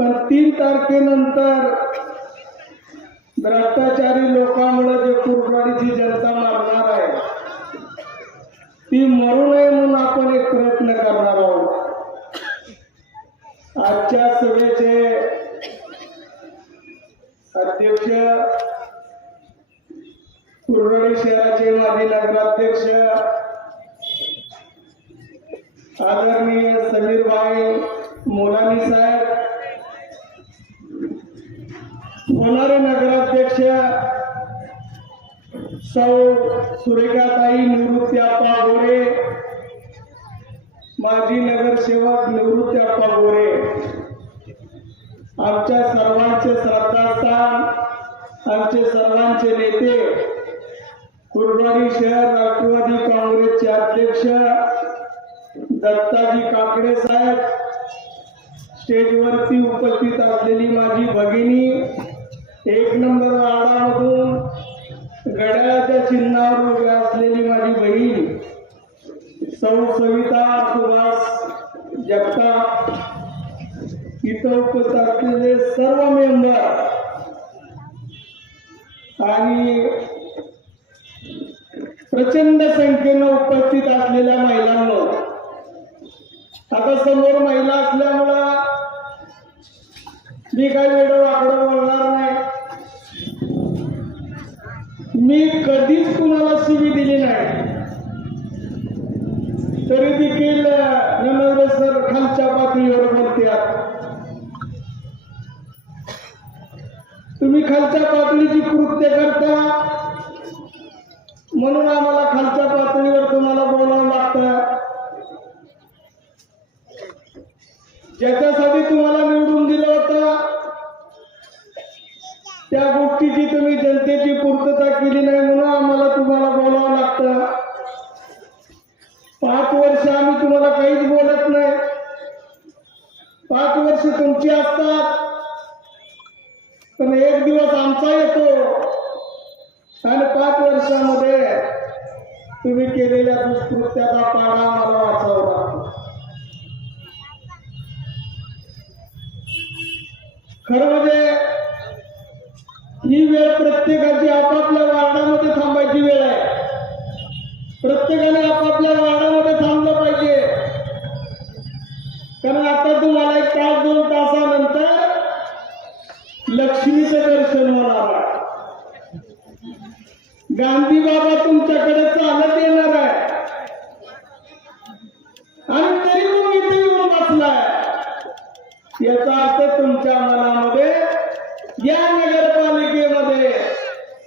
पण तीन तारखेनंतर भ्रष्टाचारी लोकांमुळे जे कुरवाडीची जनता मारणार आहे ती मरू नये म्हणून आपण एक प्रयत्न करणार आहोत. आजच्या सभेचे अध्यक्ष कुरवाडी शहराचे माजी नगराध्यक्ष आदरणीय समीर भाई मोलानी साहेब होणारे नगराध्यक्ष सौ सुरेखाताई निवृत्त्याप्पा गोरे माजी नगरसेवक निवृत्त्याप्पा गोरे. आमच्या सर्वांचे श्रद्धास्थान आमचे सर्वांचे नेते कुर्बानी शहर राष्ट्रवादी काँग्रेसचे अध्यक्ष दत्ताजी काकडे साहेब. स्टेजवरती उपस्थित असलेली माझी भगिनी एक नंबर वार्डामधून गड्याच्या चिन्हावर उभी असलेली माझी बहीण सौ सविता सुभाष जगताप इथं उपस्थित असलेले सर्व मेंबर आणि प्रचंड संख्येनं उपस्थित असलेल्या महिलांना आता समोर महिला असल्यामुळं मी काय वेळ वाकडं बोलणार नाही. मी कधीच कुणाला शिवी दिली नाही. तरी देखील नम्र सर खालच्या पातळीवर बोलतात तुम्ही खालच्या पातळीची कृत्य करता. म्हणून आम्हाला खालच्या पातळीवर तुम्हाला बोलावं लागतं. ज्याच्यासाठी तुम्हाला निवडून त्या गोष्टीची तुम्ही जनतेची पूर्तता केली नाही म्हणून आम्हाला तुम्हाला बोलावं लागतं. पाच वर्ष आम्ही तुम्हाला काहीच बोलत नाही. पाच वर्ष तुमची असतात. पण एक दिवस आमचा येतो. आणि पाच वर्षामध्ये तुम्ही केलेल्या दुष्कृत्याचा पाडा मला वाचवला खरं म्हणजे ही वेळ प्रत्येकाची आपापल्या वार्डामध्ये थांबायची वेळ आहे. प्रत्येकाने आपापल्या वार्डामध्ये थांबलं पाहिजे. कारण आता तुम्हाला एक तास दोन तासानंतर लक्ष्मीचं दर्शन होणार आहे. गांधी बाबा तुमच्याकडे चालत येणार आहे. आणि तरी तुम्ही येऊन बसलाय. याचा अर्थ तुमच्या मनामध्ये या नगरपालिकेमध्ये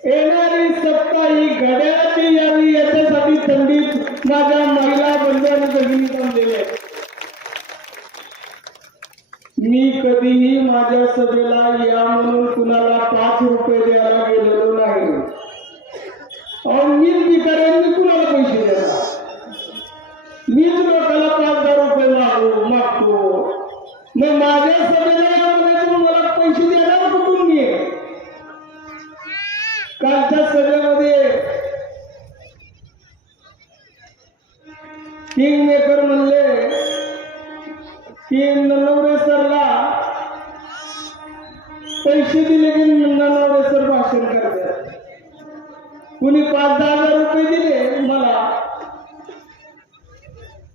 येणारी सत्ता ही घड्याळाची यावी याच्यासाठी थंडीत माझ्या महिला बंधू आणि मी कधीही माझ्या सभेला या म्हणून कुणाला पाच रुपये द्यायला गेलेलो नाही. मीच भिकाऱ्यांनी कुणाला पैसे द्यायला मीच लोकांना पाच हजार रुपये मागू मागतो. मग माझ्या सभेला मला पैसे देणार कुठून मी? कालच्या सभेमध्ये किंग मेकर म्हणले की नवरे सरला पैसे दिले की नवरे सर भाषण करतात. कुणी पाच दहा हजार रुपये दिले मला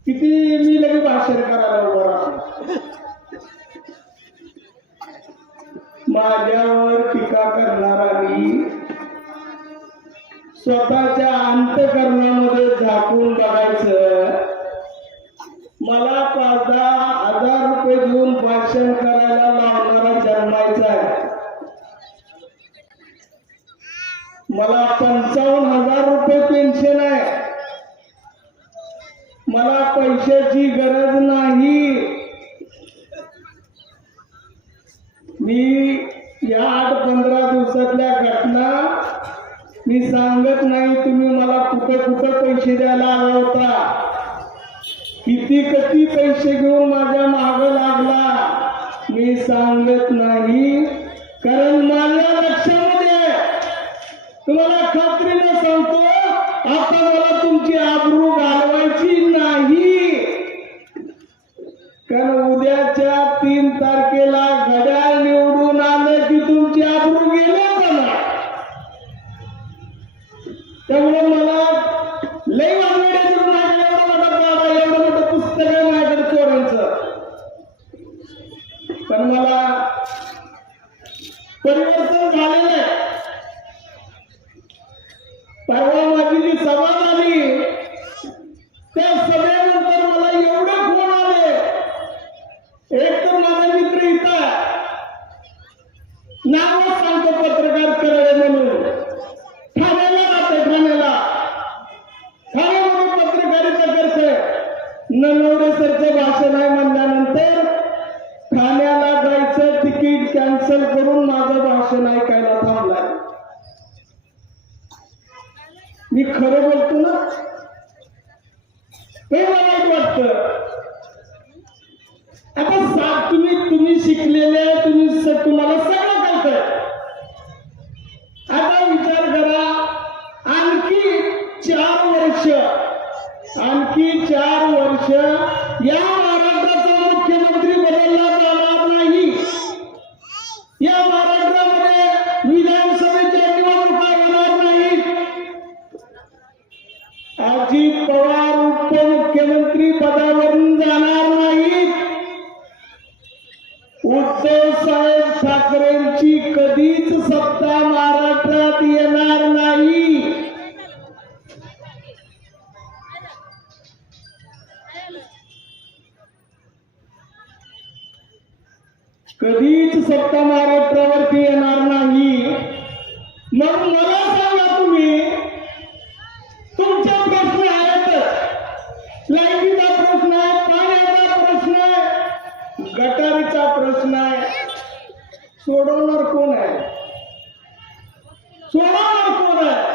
किती मी लगेच भाषण करायला उभा राहतो. माझ्यावर टीका करणारांनी स्वतःच्या अंतकरणामध्ये झाकून बघायचं. मला पाच दहा हजार रुपये देऊन भाषण करायला लावणारा जन्मायचा आहे. मला पंचावन्न हजार रुपये पेन्शन आहे. मला पैशाची गरज नाही. मी या आठ पंधरा दिवसातल्या घटना मी सांगत नाही तुम्ही मला कुठे कुठे पैसे द्यायला आला होता. किती किती पैसे घेऊन माझ्या माग लागला मी सांगत नाही. कारण माझ्या लक्षामध्ये तुम्हाला खात्रीनं सांगतो आता मला तुमची आबरू घालवायची नाही. कारण उद्याच्या तीन तारखेला घड्या যেমন नलवडे सरचं भाषण आहे म्हणल्यानंतर ठाकरेंची कधीच सत्ता महाराष्ट्रात येणार नाही. कधीच सत्ता महाराष्ट्र येणार नाही मग मला सांगा तुम्ही तुमचे प्रश्न आहेत लाईटीचा प्रश्न आहे पाण्याचा प्रश्न आहे गटारीचा प्रश्न आहे सोडवणार कोण आहे सोडवणार कोण आहे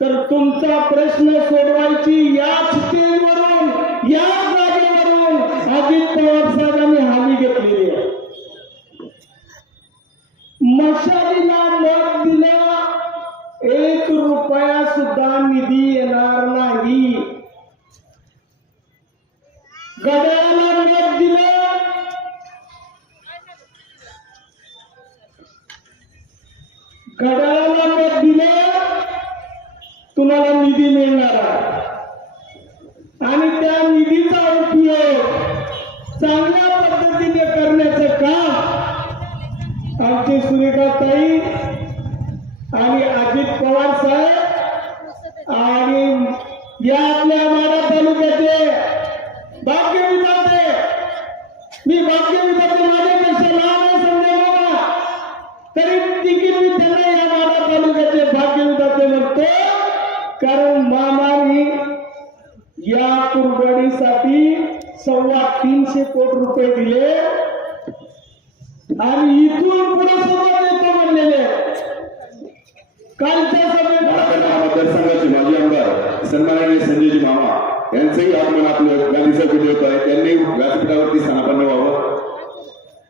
तर तुमचा प्रश्न सोडवायची याच स्टेजवरून या जागेवरून अजित पवार साहेबांनी हमी घेतलेली आहे मशालीला मत दिलं. एक रुपया सुद्धा निधी येणार नाही. गड्याला मत दिलं. गड्याला मत दिलं. तुम्हाला निधी मिळणार आणि त्या निधीचा उपयोग चांगल्या पद्धतीने करण्याचं काम आमचे सुरेखाताई आणि अजित पवार साहेब आणि या आपल्या माडा तालुक्याचे भाग्य विचारते मी भाग्य विधाते माझ्यापेक्षा लहान आहे संजय मामा तरी तिकीट मी त्यांना या माडा तालुक्याचे भाग्य विचारते म्हणतो. कारण मामानी या कुरगडीसाठी सव्वा तीनशे कोटी रुपये दिले. आणि इथून पुढे सोबत कालच्या मराठा मतदारसंघाचे माजी आमदार सन्माननीय संजयजी मामा यांचंही आगमन आपलं गादीचं कुठे होत आहे त्यांनी व्यासपीठावरती स्थानापन्न व्हावं.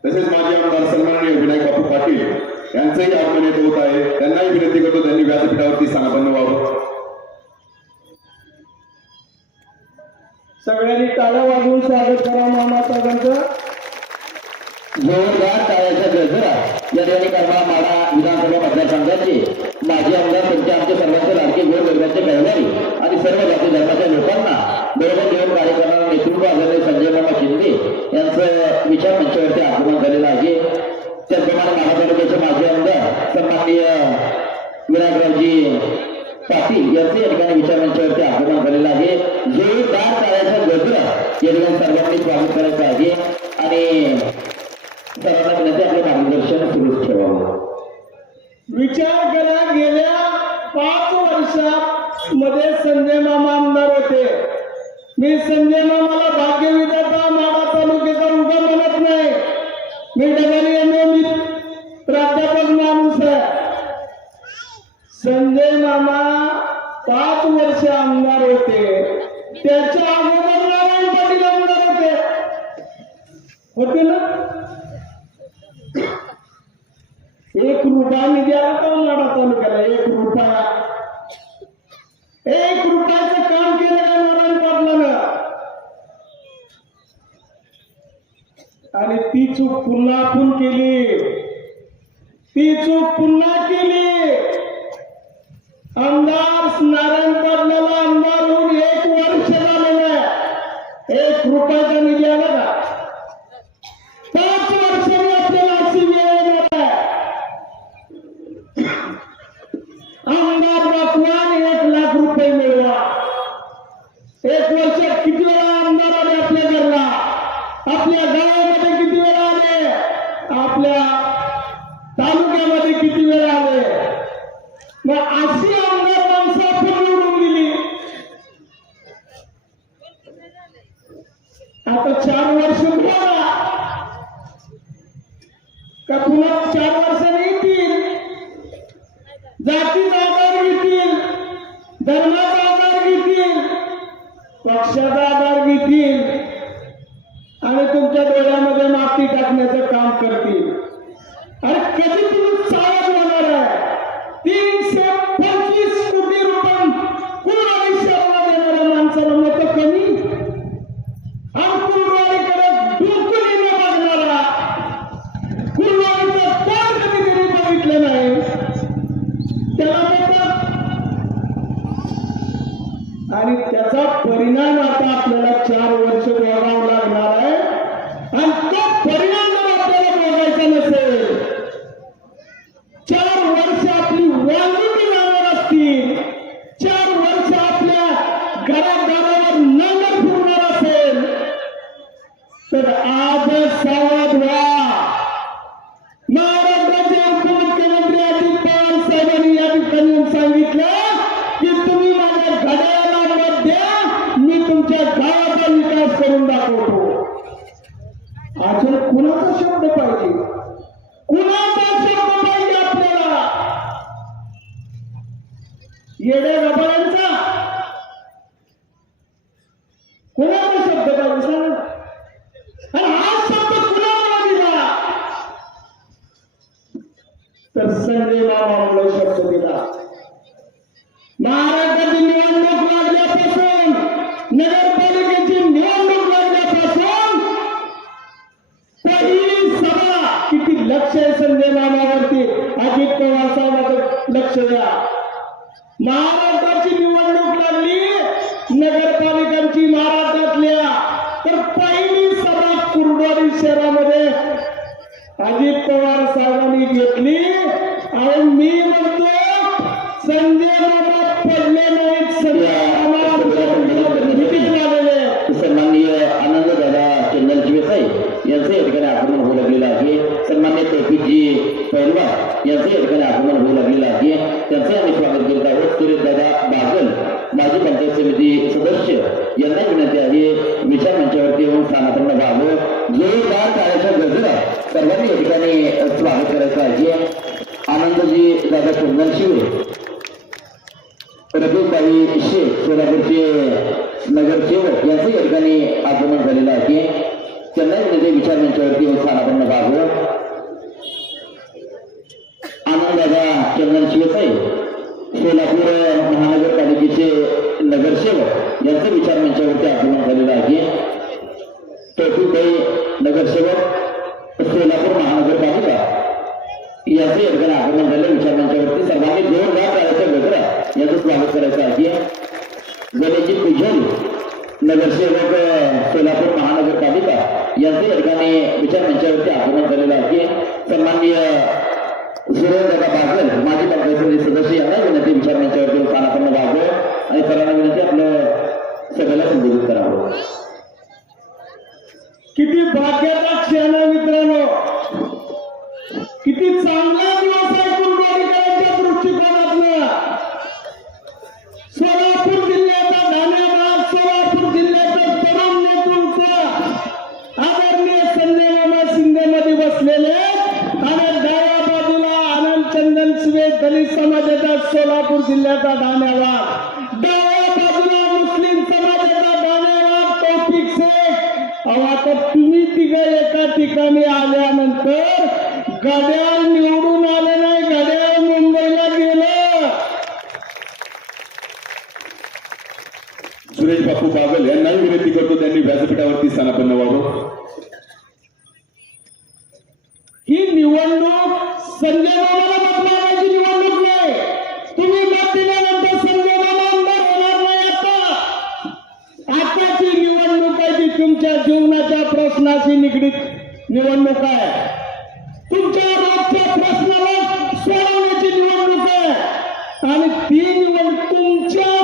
तसेच माजी आमदार सन्माननीय विनायक बापू पाटील यांचंही आगमन येत होत आहे. त्यांनाही विनंती करतो त्यांनी व्यासपीठावरती स्थानापन्न व्हावं. सगळ्यांनी टाळ्या वाजवून स्वागत करा मामा साहेबांचं. जोरदार टाळ्याचा गजरा या ठिकाणी करणार माडा विधानसभा मतदारसंघाचे. माजी आमदार त्यांचे आमचे सर्वांचे लाडके गोर गरिबांचे कहवारी आणि सर्व जाती धर्माच्या लोकांना बरोबर घेऊन कार्यक्रमाला नेतृत्व आलेले संजय मामा शिंदे यांचं विचार मंचावरती आगमन झालेलं आहे. त्याचप्रमाणे माडा तालुक्याचे माजी आमदार सन्माननीय विनायकरावजी पाटील यांचे या ठिकाणी विचार मंचावरती आगमन झालेलं आहे. जोरदार टाळ्याचा गजरा या ठिकाणी सर्वांनी स्वागत करायचं आहे. आणि सर्वांना विनंती आपलं मार्गदर्शन सुरूच ठेवावं विचार करा गेल्या पाच वर्षात मध्ये संजय मामा आमदार होते. मी संजय मामाला भाग्यविधाता माडा तालुक्याचा उभा म्हणत नाही. मी डगारी मी प्राध्यापक माणूस आहे. संजय मामा पाच वर्ष आमदार होते. त्याच्या अगोदर नारायण पाटील आमदार होते. होते ना? एक रुपया निधी आला तर माडा तालुक्याला एक रुपया. एक रुपयाचं काम केलं का नारायण पाटलानं? आणि ती चूक पुन्हा आपण केली. ती चूक पुन्हा केली. आमदार नारायण पाटलाला आमदार होऊन एक वर्ष झालेलं एक रुपयाचा निधी आला का आपल्या गावामध्ये किती वेळा आले आपल्या तालुक्यामध्ये किती वेळा आले? मग अशी आमदार माणसं आपण निवडून दिली. आता चार वर्ष बोला का पुन्हा चार वर्षांनी येतील? जातीचा आधार घेतील धर्माचा आधार घेतील पक्षाचा आधार घेतील आणि तुमच्या डोळ्यामध्ये माती टाकण्याचं काम करतील अरे कधी तुम्ही चालत होणार आहे तीनशे पंचवीस कोटी रुपये कुलवाडी सेवा देणाऱ्या माणसाला मत कमी आणि कुलवाडीकडे बिलकुल न बघणारा कुलवाडीचं कोण कधी कधी बघितलं नाही त्याला मत आणि त्याचा परिणाम आता आपल्याला चार वर्ष भोगावं लागणार आहे आणि तो परिणाम जर आपल्याला बघायचा नसेल चार वर्ष आपली वाळवणी जाणार असतील चार वर्ष आपल्या घरादारावर नंगर फिरणार असेल तर आज सावध व्हा महाराष्ट्राचे उपमुख्यमंत्री अजित पवार साहेबांनी या ठिकाणी येऊन सांगितलं की तुम्ही माझ्या घड्याळाला मत द्या मी तुमच्या गावाचा विकास करून दाखवतो अजून कुणाचा शब्द पाहिजे कुणाचा शब्द पाहिजे आपल्याला येड्या गबाळांचा कुणाचा शब्द पाहिजे सांगा आणि हा शब्द कुणाला दिला तर संजय मामामुळे होता महाराष्ट्राची निवडणूक लागल्यापासून नगरपालिकेची निवडणूक लागल्यापासून पहिली सभा किती लक्ष आहे संजय मामावरती? अजित पवार साहेबांचं लक्ष द्या. आनंद दादा चंदन शिवसाई यांचं या ठिकाणी आक्रमण होऊ लागलेलं आहे. सन्मान्य तौफिकजी पैलवान यांचं या ठिकाणी आक्रमण होऊ लागलेलं आहे. त्यांचं आम्ही स्वागत करत आहोत. सुरेश बागल माजी पंचायत समिती सदस्य यांना विनंती आहे विचार मंचावरती येऊन स्थानापन्न व्हावं. जोरदार टाळ्याच्या गजरात सर्वांनी या ठिकाणी स्वागत करायचं आहे. आनंदजी दादा चंदन शिवे रफीकबाई शेख सोलापूरचे नगरसेवक यांचं या ठिकाणी आगमन झालेलं आहे. चेन्नईमध्ये विचार मंचावरती येऊन स्थानापन्न व्हावं आनंददादा चंदन शिवसाई सोलापूर महानगरपालिकेचे नगरसेवक यांचं विचार मंचावरती आगमन झालेलं आहे. तौफिकबाई नगरसेवक सोलापूर महानगरपालिका याचे या ठिकाणी आगमन झालं विचार मंचावरती सर्वांनी जोरदार करायचं गजरा याचं स्वागत करायचं आहे. गणेशजी पिझल नगरसेवक सोलापूर महानगरपालिका यांचे या ठिकाणी विचार मंचावरती आगमन झालेलं आहे. सन्माननीय सुरेंद्र बागल माजी पंचायत सदस्य यांना विनंती विचार मंचावरती येऊन स्थानापन्न व्हावं आणि सर्वांना विनंती आपलं सगळ्याला संबोधित करावं. किती भाग्याचा क्षण मित्रांनो. किती चांगला शिवे दलित समाजाचा सोलापूर जिल्ह्याचा धन्यवाद डाव्या बाजूला मुस्लिम समाजाचा धन्यवाद तौफिक शेख. अहो आता तुम्ही तिघ एका ठिकाणी आल्यानंतर घड्याळ निवडून आले नाही घड्याळ मुंबईला गेलं. सुरेश बापू बागल यांनाही विनंती करतो त्यांनी व्यासपीठावरती स्थानापन्न व्हावं. ही निवडणूक संजय मामाला जीवनाच्या निगडीत निवडणूक आहे? तुमच्या रोजच्या प्रश्नाला सोडवण्याची निवडणूक आहे. आणि ती निवडणूक तुमच्या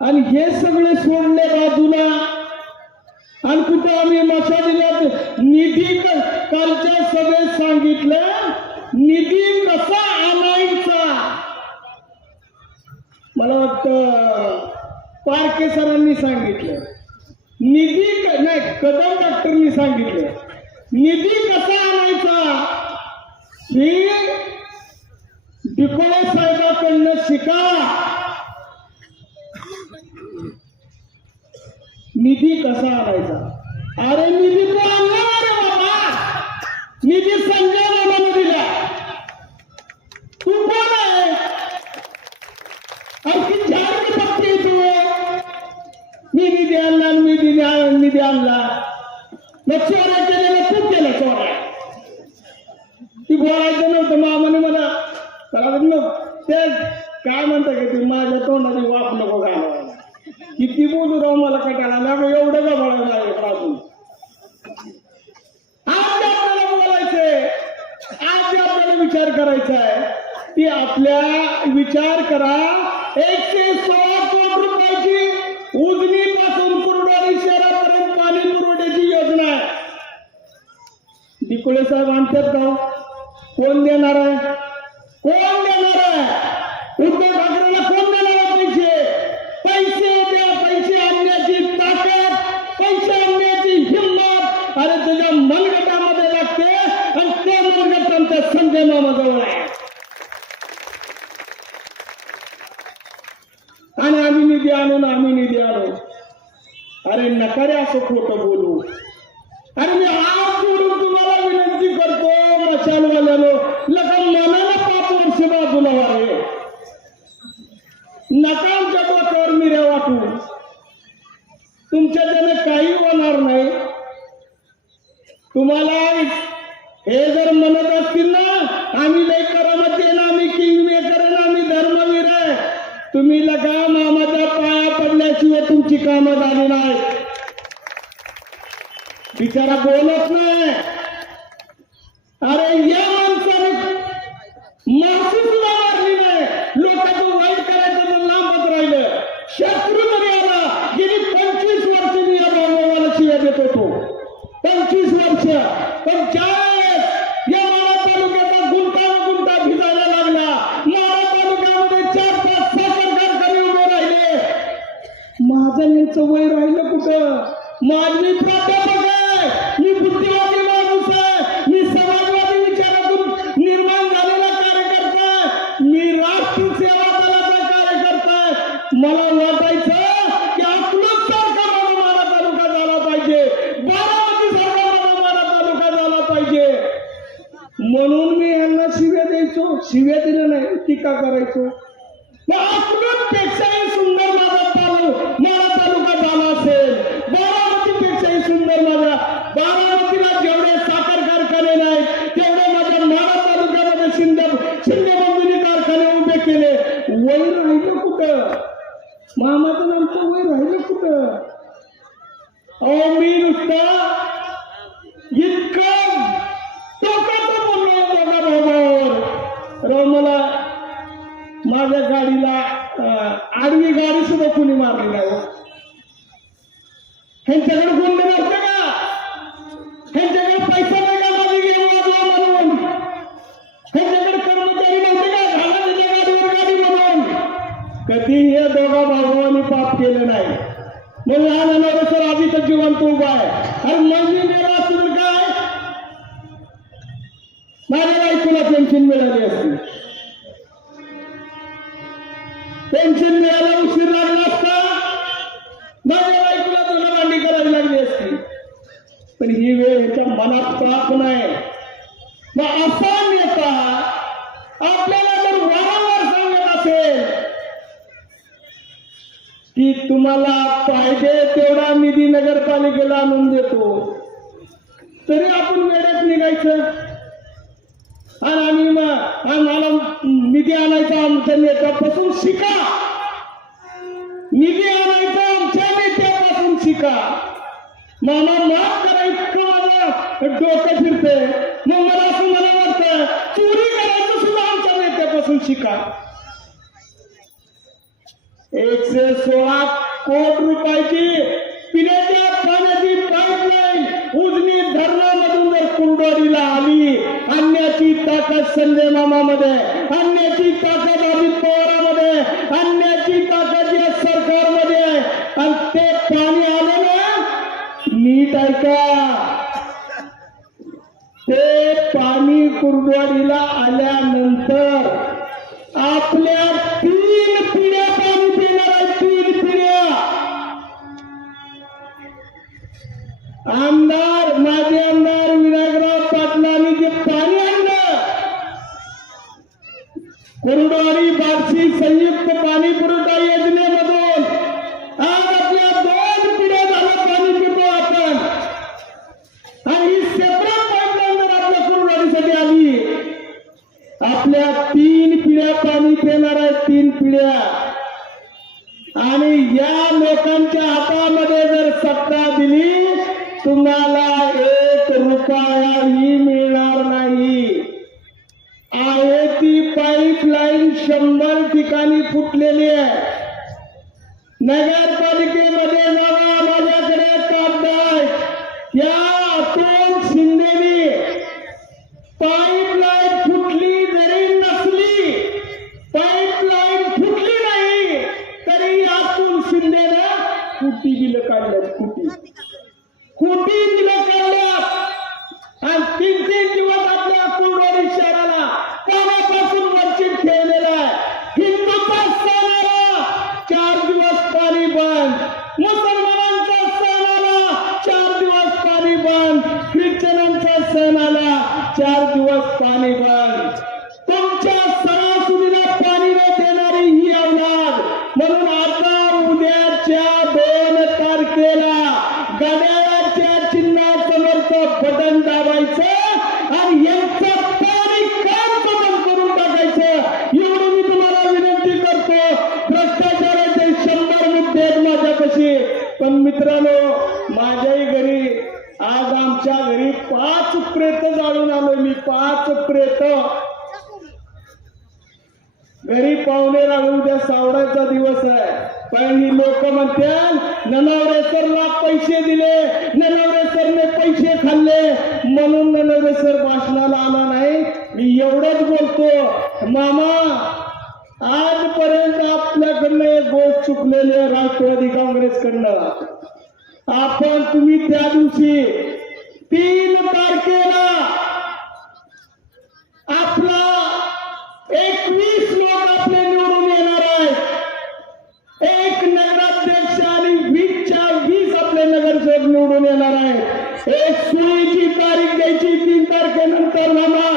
आणि हे सगळे सोडले बाजूला. आणि कुठे आम्ही मशालीला निधी क- कालच्या सभेत सांगितलं? निधी कसा आणायचा? मला वाटतं पारके सरांनी सांगितलं. निधी नाही कदम डॉक्टरनी सांगितलं. निधी कसा आणायचा? ही डिकोळे साहेबाकडनं शिका. निधी कसा आणायचा? अरे निधी तो आणला अरे बाबा. निधी संजय मामाने दिला. तू कोण आहे? आणखी किती झाड बघते तू. मी निधी आणला मी निधी निधी आणला. मग चोऱ्या केलेल्या तू केलं चोऱ्या. ती बोलायचं नव्हतं मामाने मला. त्याला काय म्हणता की ते माझ्या तोंडाने वाप नको घालवायला. किती बोलू राव मला कटाळा लागो एवढं का बोलायला अजून? आज आपल्याला बोलायचंय आज आपल्याला विचार करायचा आहे ती आपल्या विचार करा. एकशे सोळा कोटी रुपयाची उजनी पासून कुर्डवाडी शहरापर्यंत पाणी पुरवठ्याची योजना आहे. दिकुळे साहेब आणतात का हो? कोण देणार आहे? कोण देणार आहे? उद्धव ठाकरे अरे तुझ्या मनगटामध्ये लागते आणि ते मनगट आमच्या संजय मामाजवळ आहे. आणि आम्ही निधी आणून आम्ही निधी आणू. अरे नकारे असं खोटं बोलू. अरे मी हात जोडून तुम्हाला विनंती करतो मशालवाल्यानो लका मनाला पाच वर्ष बाजूला व्हावे नका आमच्या डोक्यावर मिऱ्या वाटू तुमच्या त्याने काही होणार नाही तुम्हाला हे जर म्हणत असतील ना आम्ही लय करामत आहे ना आम्ही किंग मेकर आहे ना आम्ही धर्मवीर आहे तुम्ही लगा मामाच्या पाया पडल्याशिवाय तुमची कामं झाली नाही बिचारा बोलत नाही अरे या माणसाने माणसं सुद्धा मारली नाही लोकांचं वाईट करायचं तर लांबच राहिलं शत्रू जरी आला गेली पंचवीस वर्ष मी या बाबाला शिव्या देत होतो पंचवीस वर्ष पण ज्यावेळेस या माळा तालुक्याचा गुंता गुंता भिजायला लागला माळा तालुक्यामध्ये चार पाच साखर कारखाने उभे राहिले माझं यांचं वय राहिलं कुठं माझी प्राध्यापक आहे मी बुद्धिवादी माणूस आहे मी समाजवादी विचारातून निर्माण झालेला कार्यकर्ता आहे मी राष्ट्र सेवा दलाचा कार्यकर्ता आहे मला वाटायचं की अकलूज सारखा माझा मारा तालुका झाला पाहिजे बारामती सारखा माझा मारा तालुका झाला पाहिजे म्हणून मी यांना शिव्या द्यायचो शिव्या दिल्या नाही टीका करायचो पेक्षाही सुंदर माझा तालु माझा तालुका झाला असेल बारामतीपेक्षाही सुंदर माझा बारामतीला जेवढे साखर कारखाने नाहीत तेवढे माझ्या माडा तालुक्यामध्ये शिंदे शिंदे बंधूंनी कारखाने उभे केले वय राहिलं कुठं मामाचं आमचं वय राहिलं कुठं अहो मी नुसता इतकं टोकाचं बोललो बघा भावावर राव मला माझ्या गाडीला अं, आडवी गाडी सुद्धा कुणी मारली नाही हो. ह्यांच्याकडे गुंड नसते का ह्यांच्याकडे पैसा नाही का माझी गेम वाजवा म्हणून ह्यांच्याकडे कर्मचारी नव्हते का घाला त्याच्या गाडीवर गाडी म्हणून कधीही या दोघा भावांनी पाप केलं नाही मग लहान अनावर सर आधी तर जिवंत उभा आहे अरे मंजूर गेला असतं तर काय माझ्या बायकोला पेन्शन मिळाली असती. पेन्शन मिळायला उशीर लागला असता. माझ्या बायकोला तुला मांडी करावी लागली असती. पण ही वेळ ह्याच्या मनात प्राप नाही. मग असा नेता आपल्याला जर वारंवार सांगत असेल की तुम्हाला पाहिजे तेवढा निधी नगरपालिकेला आणून देतो. तरी आपण वेळेत निघायचं. आणि आम्ही आम्हाला निधी आणायचा आमच्या नेत्यापासून शिका. निधी आणायचा आमच्या नेत्यापासून शिका. मामा माफ करा इतकं माझं डोकं फिरते मग मला असं मला वाटतं चोरी करायचं सुद्धा आमच्या नेत्यापासून शिका. एकशे सोळा कोट रुपयाची पिण्याच्या पाण्याची पाईपलाईन उजनी धरणं जर कुंडोरीला आली. आणण्याची ताकद संजय मामामध्ये आणण्याची ताकद अजित पवारामध्ये आणण्याची ताकद या सरकारमध्ये. आणि ते पाणी आलं ना? नीट ऐका. ते पाणी कुर्डवाडीला आल्यानंतर आपल्या तीन पिढ्या पाणी पिणार आहे तीन पिढ्या. आमदार माजी आमदार विनायकराव पाटलांनी जे पाणी आणलं कुर्डवाडी बार्शी संयुक्त पाणी पुरवठा योजनेमध्ये कुटी कुटी तिला काढल्यात आणि तीन तीन माझ्याही घरी आज आमच्या घरी पाच प्रेत जाळून आलो मी पाच प्रेत. घरी पाहुणे राहून उद्या सावडाचा दिवस आहे. पण ही लोक म्हणतात ननावरेसरला पैसे दिले ननावरेसरने पैसे खाल्ले. म्हणून ननावरेसर भाषणाला आला नाही. मी एवढंच बोलतो मामा आजपर्यंत आपल्याकडनं एक गोष्ट चुकलेली आहे राष्ट्रवादी काँग्रेसकडनं. आपण तुम्ही त्या दिवशी तीन तारखेला आपला एकवीस लोक आपले निवडून येणार आहेत. एक नगराध्यक्ष आणि वीसच्या वीस आपले नगरसेवक निवडून येणार आहेत. एक सोयीची तारीख द्यायची तीन तारखेनंतर मामा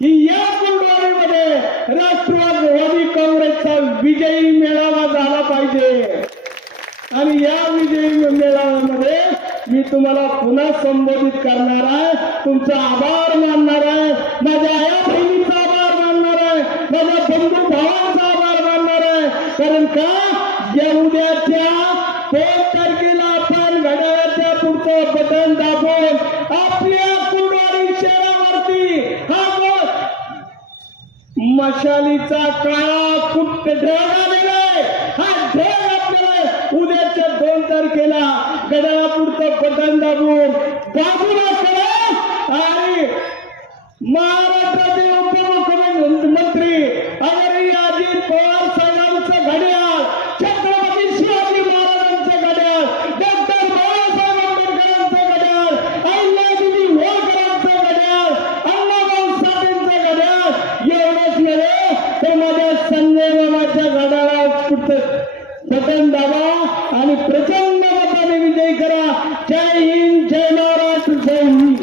ही या कुंडवाडीमध्ये राष्ट्रवादी काँग्रेसचा विजयी मेळावा झाला पाहिजे. आणि या मी तुम्हाला पुन्हा संबोधित करणार आहे. तुमचा आभार मानणार आहे. माझ्या आया बहिणीचा आभार मानणार आहे. माझ्या बंधू भावांचा आभार मानणार आहे. कारण का? या उद्याच्या दोन तारखेला आपण घड्याळाच्या पुढचं बटन दाबून आपल्या कुंडवाडी शहरावरती हा जो मशालीचा काळा कुठ ढग आलेला आहे हा ढग आपल्याला उद्याच्या दोन तारखेला गडापुरतं बटन दाबून बाजूला करा आणि महाराष्ट्राचे उपमुख्यमंत्री अगर अजित पवार साहेबांचं घड्याळ छत्रपती शिवाजी महाराजांचं घड्याळ डॉक्टर बाबासाहेब आंबेडकरांचं घड्याळ अहिल्यादेवी होळकरांचं घड्याळ अण्णाभाऊ साठेंचं घड्याळ एवढंच नव्हे तर माझ्या संजय मामाच्या घड्याळा बटन दाबा आणि प्रचंड मताने विजयी करा जय हिंद जय महाराष्ट्र जय हिंद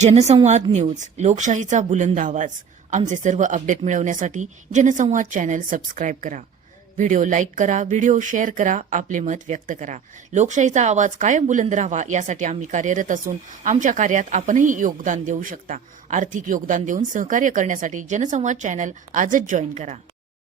जनसंवाद न्यूज लोकशाहीचा बुलंद आवाज. आमचे सर्व अपडेट मिळवण्यासाठी जनसंवाद चॅनल सबस्क्राईब करा. व्हिडिओ लाईक करा व्हिडिओ शेअर करा आपले मत व्यक्त करा. लोकशाहीचा आवाज कायम बुलंद राहावा यासाठी आम्ही कार्यरत असून आमच्या कार्यात आपणही योगदान देऊ शकता. आर्थिक योगदान देऊन सहकार्य करण्यासाठी जनसंवाद चॅनल आजच जॉईन करा.